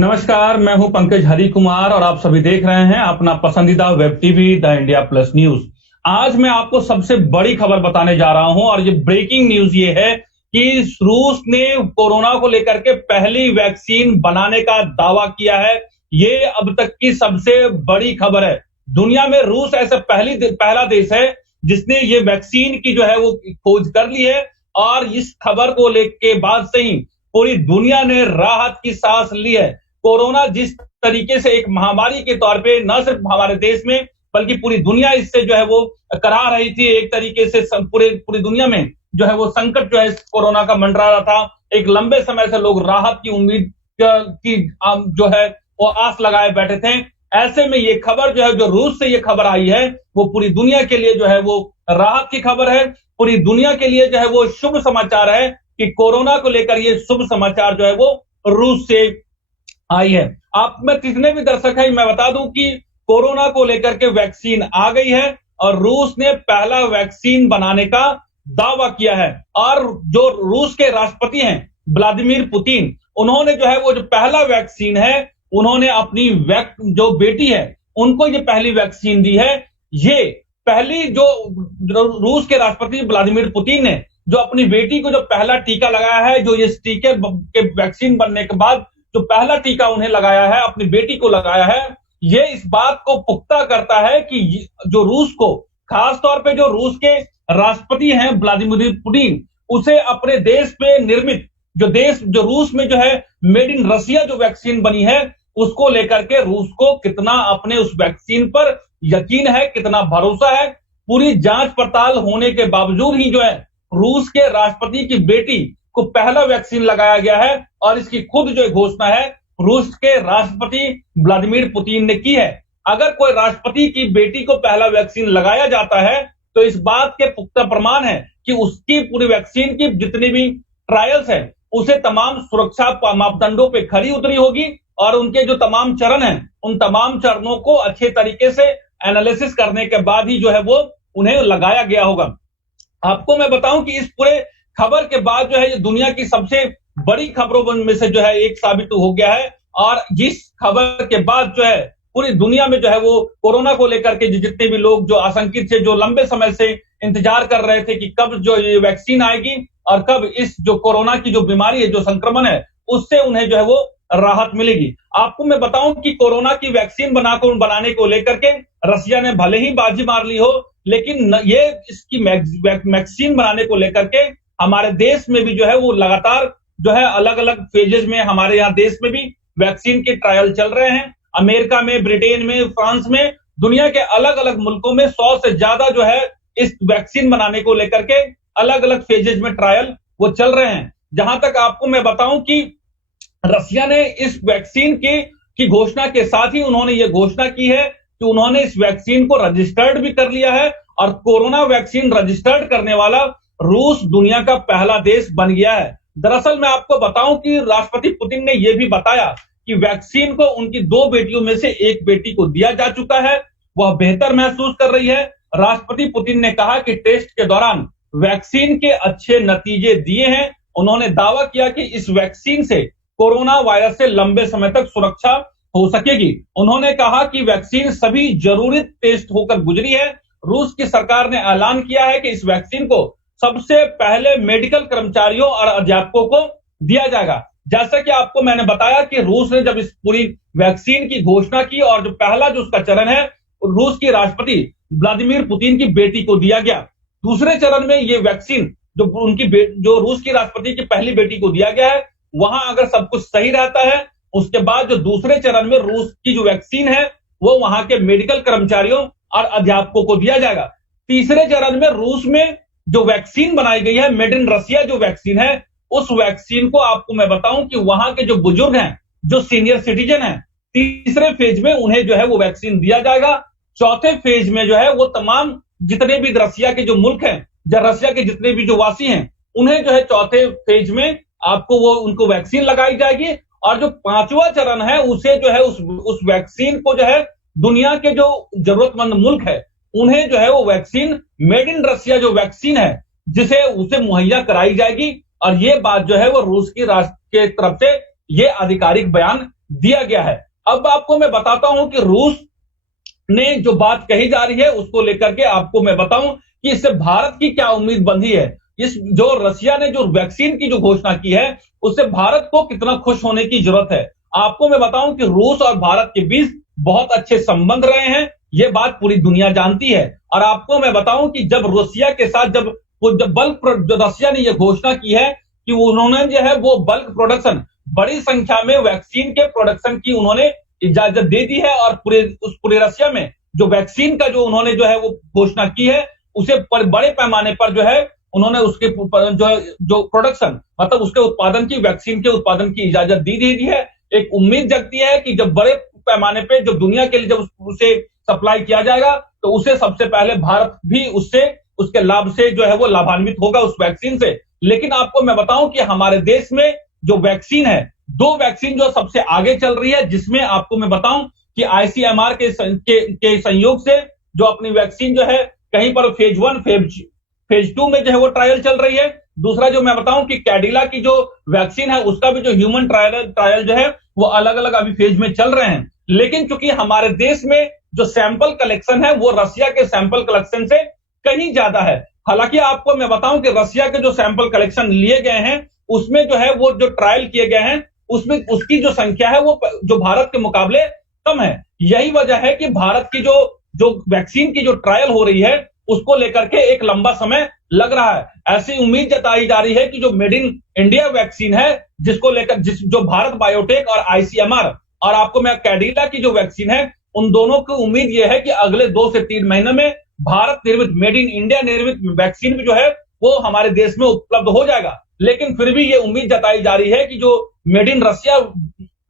नमस्कार, मैं हूं पंकज हरी कुमार और आप सभी देख रहे हैं अपना पसंदीदा web TV the India plus news. आज मैं आपको सबसे बड़ी खबर बताने जा रहा हूं और ये ब्रेकिंग न्यूज ये है कि रूस ने कोरोना को लेकर के पहली वैक्सीन बनाने का दावा किया है। ये अब तक की सबसे बड़ी खबर है। दुनिया में रूस ऐसा पहला देश है जिसने ये वैक्सीन की जो है वो खोज कर ली है और इस खबर को लेके बाद से ही पूरी दुनिया ने राहत की सांस ली है। कोरोना जिस तरीके से एक महामारी के तौर पे न सिर्फ हमारे देश में बल्कि पूरी दुनिया इससे जो है वो करा रही थी, एक तरीके से पूरी दुनिया में जो है वो संकट जो है कोरोना का मंडरा रहा था। एक लंबे समय से लोग राहत की उम्मीद की जो है वो आस लगाए बैठे थे। ऐसे में ये खबर जो है, जो रूस से ये खबर आई है, वो पूरी दुनिया के लिए जो है वो राहत की खबर है। पूरी दुनिया के लिए जो है वो शुभ समाचार है कि कोरोना को लेकर ये शुभ समाचार जो है वो रूस से आई है। आप में जितने भी दर्शक हैं, मैं बता दूं कि कोरोना को लेकर के वैक्सीन आ गई है और रूस ने पहला वैक्सीन बनाने का दावा किया है। और जो रूस के राष्ट्रपति हैं व्लादिमीर पुतिन, उन्होंने जो है वो जो पहला वैक्सीन है, उन्होंने अपनी जो बेटी है उनको ये पहली वैक्सीन दी है। ये पहली जो रूस के राष्ट्रपति व्लादिमीर पुतिन ने जो अपनी बेटी को जो पहला टीका लगाया है, जो इस टीके के वैक्सीन बनने के बाद जो पहला टीका उन्हें लगाया है, अपनी बेटी को लगाया है, ये इस बात को पुख्ता करता है कि जो रूस को, खास तौर पे जो रूस के राष्ट्रपति हैं व्लादिमीर पुतिन, उसे अपने देश पे निर्मित जो रूस में जो है मेड इन रसिया जो वैक्सीन बनी है, उसको लेकर के रूस को कितना अपने उस वैक्सीन पर यकीन है, कितना भरोसा है। पूरी जांच पड़ताल होने के बावजूद ही जो है रूस के राष्ट्रपति की बेटी को पहला वैक्सीन लगाया गया है और इसकी खुद जो घोषणा है रूस के राष्ट्रपति व्लादिमीर पुतिन ने की है। अगर कोई राष्ट्रपति की बेटी को पहला वैक्सीन लगाया जाता है तो इस बात के पुख्ता प्रमाण है कि उसकी पूरी वैक्सीन की जितनी भी ट्रायल्स है उसे तमाम सुरक्षा मापदंडों पे खरी उतरी होगी और उनके जो तमाम चरण हैं उन तमाम चरणों को अच्छे तरीके से एनालिसिस करने के बाद ही जो है वो उन्हें लगाया गया होगा। आपको मैं बताऊं कि इस पूरे खबर के बाद जो है ये दुनिया की सबसे बड़ी खबरों में से जो है एक साबित हो गया है। और जिस खबर के बाद जो है पूरी दुनिया में जो है वो कोरोना को लेकर के जितने भी लोग जो आशंकित थे, जो लंबे समय से इंतजार कर रहे थे कि कब जो ये वैक्सीन आएगी और कब इस जो कोरोना की जो बीमारी है, जो संक्रमण है, उससे उन्हें जो है वो राहत मिलेगी। आपको मैं बताऊं कि कोरोना की वैक्सीन बनाने को लेकर के रसिया ने भले ही बाजी मार ली हो, लेकिन ये इसकी वैक्सीन बनाने को लेकर के हमारे देश में भी जो है वो लगातार जो है अलग अलग फेजेस में हमारे यहाँ देश में भी वैक्सीन के ट्रायल चल रहे हैं। अमेरिका में, ब्रिटेन में, फ्रांस में, दुनिया के अलग अलग मुल्कों में 100 से ज्यादा जो है इस वैक्सीन बनाने को लेकर के अलग अलग फेजेस में ट्रायल वो चल रहे हैं। जहां तक आपको मैं बताऊं कि रसिया ने इस वैक्सीन की घोषणा के साथ ही उन्होंने ये घोषणा की है कि उन्होंने इस वैक्सीन को रजिस्टर्ड भी कर लिया है और कोरोना वैक्सीन रजिस्टर्ड करने वाला रूस दुनिया का पहला देश बन गया है। दरअसल मैं आपको बताऊं कि राष्ट्रपति पुतिन ने यह भी बताया कि वैक्सीन को उनकी 2 बेटियों में से एक बेटी को दिया जा चुका है, वह बेहतर महसूस कर रही है। राष्ट्रपति पुतिन ने कहा कि टेस्ट के दौरान वैक्सीन के अच्छे नतीजे दिए हैं। उन्होंने दावा किया कि इस वैक्सीन से कोरोना वायरस से लंबे समय तक सुरक्षा हो सकेगी। उन्होंने कहा कि वैक्सीन सभी जरूरी टेस्ट होकर गुजरी है। रूस की सरकार ने ऐलान किया है कि इस वैक्सीन को सबसे पहले मेडिकल कर्मचारियों और अध्यापकों को दिया जाएगा। जैसा कि आपको मैंने बताया कि रूस ने जब इस पूरी वैक्सीन की घोषणा की और जो पहला जो उसका चरण है रूस की राष्ट्रपति व्लादिमीर पुतिन की बेटी को दिया गया। दूसरे चरण में ये वैक्सीन जो रूस की राष्ट्रपति की पहली बेटी को दिया गया है, वहां अगर सब कुछ सही रहता है, उसके बाद जो दूसरे चरण में रूस की जो वैक्सीन है वो वहां के मेडिकल कर्मचारियों और अध्यापकों को दिया जाएगा। तीसरे चरण में रूस में जो वैक्सीन बनाई गई है, मेड इन रसिया जो वैक्सीन है, उस वैक्सीन को आपको मैं बताऊं कि वहां के जो बुजुर्ग हैं, जो सीनियर सिटीजन हैं, तीसरे फेज में उन्हें जो है वो वैक्सीन दिया जाएगा। चौथे फेज में जो है वो तमाम जितने भी रसिया के जो मुल्क हैं, रसिया के जितने भी जो वासी हैं, उन्हें जो है चौथे फेज में आपको वो उनको वैक्सीन लगाई जाएगी। और जो 5वां चरण है उसे जो है उस वैक्सीन को जो है दुनिया के जो जरूरतमंद मुल्क है उन्हें जो है वो वैक्सीन मेड इन रसिया जो वैक्सीन है जिसे उसे मुहैया कराई जाएगी। और ये बात जो है वो रूस की राष्ट्र के तरफ से ये आधिकारिक बयान दिया गया है। अब आपको मैं बताता हूं कि रूस ने जो बात कही जा रही है उसको लेकर के आपको मैं बताऊं कि इससे भारत की क्या उम्मीद बंधी है। इस जो रशिया ने जो वैक्सीन की जो घोषणा की है उससे भारत को कितना खुश होने की जरूरत है। आपको मैं बताऊं कि रूस और भारत के बीच बहुत अच्छे संबंध रहे हैं, ये बात पूरी दुनिया जानती है। और आपको मैं बताऊं कि जब रशिया के साथ जब रशिया ने यह घोषणा की है कि उन्होंने जो है वो बल्क प्रोडक्शन, बड़ी संख्या में वैक्सीन के प्रोडक्शन की उन्होंने इजाजत दे दी है और पूरे रशिया में जो वैक्सीन का जो उन्होंने जो है वो घोषणा की है उसे बड़े पैमाने पर जो है उन्होंने उसके जो प्रोडक्शन मतलब उसके उत्पादन की, वैक्सीन के उत्पादन की इजाजत दी दी है। एक उम्मीद जगती है कि जब बड़े पैमाने पे जो दुनिया के लिए जब उसे सप्लाई किया जाएगा तो उसे सबसे पहले भारत भी उससे उसके लाभ से जो है वो लाभान्वित होगा उस वैक्सीन से। लेकिन आपको मैं बताऊं कि हमारे देश में जो वैक्सीन है, दो वैक्सीन जो सबसे आगे चल रही है, जिसमें आपको मैं बताऊं कि आईसीएमआर के संयोग से जो अपनी वैक्सीन जो है कहीं पर फेज 1 फेज 2 में जो है वो ट्रायल चल रही है। दूसरा जो मैं बताऊं कि कैडिला की जो वैक्सीन है उसका भी जो ह्यूमन ट्रायल जो है वो अलग अलग अभी फेज में चल रहे हैं। लेकिन चूंकि हमारे देश में जो सैंपल कलेक्शन है वो रशिया के सैंपल कलेक्शन से कहीं ज्यादा है। हालांकि आपको मैं बताऊं कि रशिया के जो सैंपल कलेक्शन लिए गए हैं उसमें जो है वो जो ट्रायल किए गए हैं उसमें उसकी जो संख्या है वो जो भारत के मुकाबले कम है। यही वजह है कि भारत की जो वैक्सीन की जो ट्रायल हो रही है उसको लेकर के एक लंबा समय लग रहा है। ऐसी उम्मीद जताई जा रही है कि जो मेड इन इंडिया वैक्सीन है जिसको लेकर जो भारत बायोटेक और आईसीएमआर और आपको मैं कैडिला की जो वैक्सीन है उन दोनों की उम्मीद यह है कि अगले 2 से 3 महीने में भारत निर्मित, मेड इन इंडिया निर्मित वैक्सीन भी जो है वो हमारे देश में उपलब्ध हो जाएगा। लेकिन फिर भी ये उम्मीद जताई जा रही है कि जो मेड इन रशिया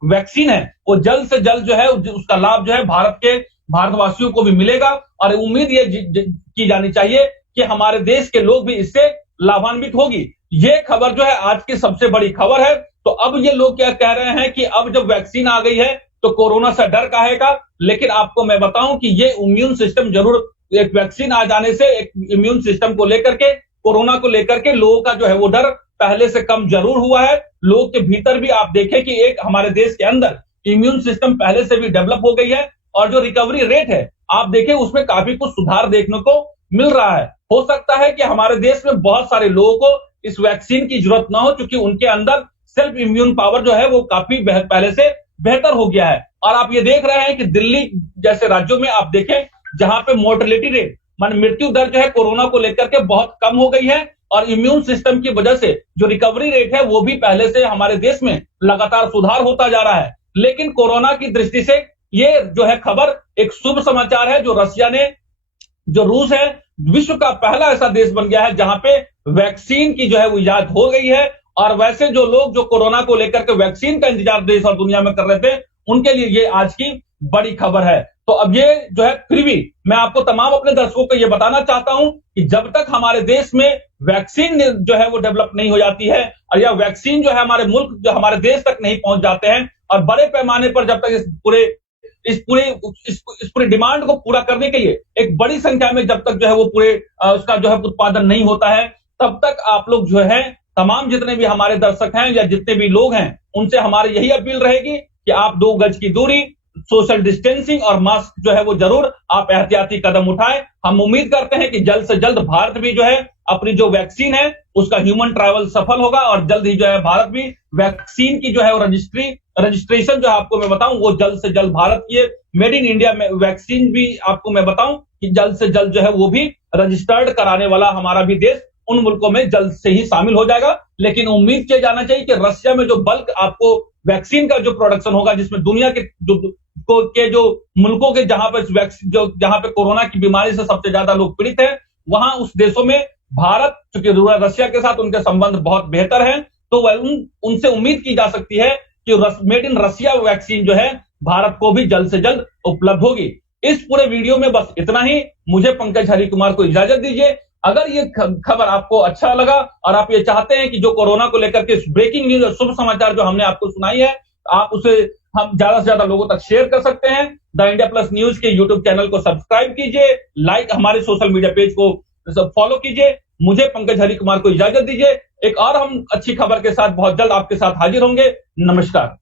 वैक्सीन है वो जल्द से जल्द जो है उसका लाभ जो है भारतवासियों को भी मिलेगा। और उम्मीद ये की जानी चाहिए कि हमारे देश के लोग भी इससे लाभान्वित होगी। ये खबर जो है आज की सबसे बड़ी खबर है। तो अब ये लोग क्या कह रहे हैं कि अब जब वैक्सीन आ गई है तो कोरोना से डर काहे का। लेकिन आपको मैं बताऊं कि ये इम्यून सिस्टम जरूर, एक वैक्सीन आ जाने से एक इम्यून सिस्टम को लेकर के, कोरोना को लेकर के लोगों का जो है वो डर पहले से कम जरूर हुआ है। लोग के भीतर भी आप देखें कि एक हमारे देश के अंदर इम्यून सिस्टम पहले से भी डेवलप हो गई है और जो रिकवरी रेट है आप देखें उसमें काफी कुछ सुधार देखने को मिल रहा है। हो सकता है कि हमारे देश में बहुत सारे लोगों को इस वैक्सीन की जरूरत ना हो क्योंकि उनके अंदर सेल्फ इम्यून पावर जो है वो काफी पहले से बेहतर हो गया है। और आप ये देख रहे हैं कि दिल्ली जैसे राज्यों में आप देखें जहां पे मोर्टेलिटी रेट मान मृत्यु दर जो है कोरोना को लेकर के बहुत कम हो गई है और इम्यून सिस्टम की वजह से जो रिकवरी रेट है वो भी पहले से हमारे देश में लगातार सुधार होता जा रहा है। लेकिन कोरोना की दृष्टि से ये जो है खबर एक शुभ समाचार है। जो रशिया ने, जो रूस है, विश्व का पहला ऐसा देश बन गया है जहां पे वैक्सीन की जो है वो इजाद हो गई है। और वैसे जो लोग जो कोरोना को लेकर के वैक्सीन का इंतजार देश और दुनिया में कर रहे थे उनके लिए ये आज की बड़ी खबर है। तो अब ये जो है फिर भी मैं आपको तमाम अपने दर्शकों को ये बताना चाहता हूं कि जब तक हमारे देश में वैक्सीन जो है वो डेवलप नहीं हो जाती है और या वैक्सीन जो है हमारे मुल्क जो हमारे देश तक नहीं पहुंच जाते हैं और बड़े पैमाने पर जब तक इस पूरे डिमांड को पूरा करने के लिए एक बड़ी संख्या में जब तक जो है वो पूरे उसका जो है उत्पादन नहीं होता है तब तक आप लोग जो है तमाम जितने भी हमारे दर्शक हैं या जितने भी लोग हैं उनसे हमारी यही अपील रहेगी कि आप 2 गज की दूरी, सोशल डिस्टेंसिंग और मास्क जो है वो जरूर आप एहतियाती कदम उठाएं। हम उम्मीद करते हैं कि जल्द से जल्द भारत भी जो है अपनी जो वैक्सीन है उसका ह्यूमन ट्रायल सफल होगा और जल्द ही जो है भारत भी वैक्सीन की जो है वो रजिस्ट्रेशन जो है आपको मैं बताऊं वो जल्द से जल्द भारत की मेड इन इंडिया में वैक्सीन भी आपको मैं बताऊं कि जल्द से जल्द जो है वो भी रजिस्टर्ड कराने वाला हमारा भी देश उन मुल्कों में जल्द से ही शामिल हो जाएगा। लेकिन उम्मीद किया जाना चाहिए कि रशिया में जो बल्क आपको वैक्सीन का जो प्रोडक्शन होगा जिसमें दुनिया के जो मुल्कों के जहां पे कोरोना की बीमारी से सबसे ज्यादा लोग पीड़ित हैं वहां उस देशों में भारत, चूंकि रशिया के साथ उनके संबंध बहुत बेहतर हैं तो उनसे उम्मीद की जा सकती है कि मेड इन रशिया वैक्सीन जो है भारत को भी जल्द से जल्द उपलब्ध होगी। इस पूरे वीडियो में बस इतना ही। मुझे पंकज हरिकुमार को इजाजत दीजिए। अगर ये खबर आपको अच्छा लगा और आप ये चाहते हैं कि जो कोरोना को लेकर के ब्रेकिंग न्यूज और शुभ समाचार जो हमने आपको सुनाई है आप उसे हम ज्यादा से ज्यादा लोगों तक शेयर कर सकते हैं। द इंडिया प्लस न्यूज के यूट्यूब चैनल को सब्सक्राइब कीजिए, लाइक हमारे सोशल मीडिया पेज को फॉलो कीजिए। मुझे पंकज हरिकुमार को इजाजत दीजिए। एक और हम अच्छी खबर के साथ बहुत जल्द आपके साथ हाजिर होंगे। नमस्कार।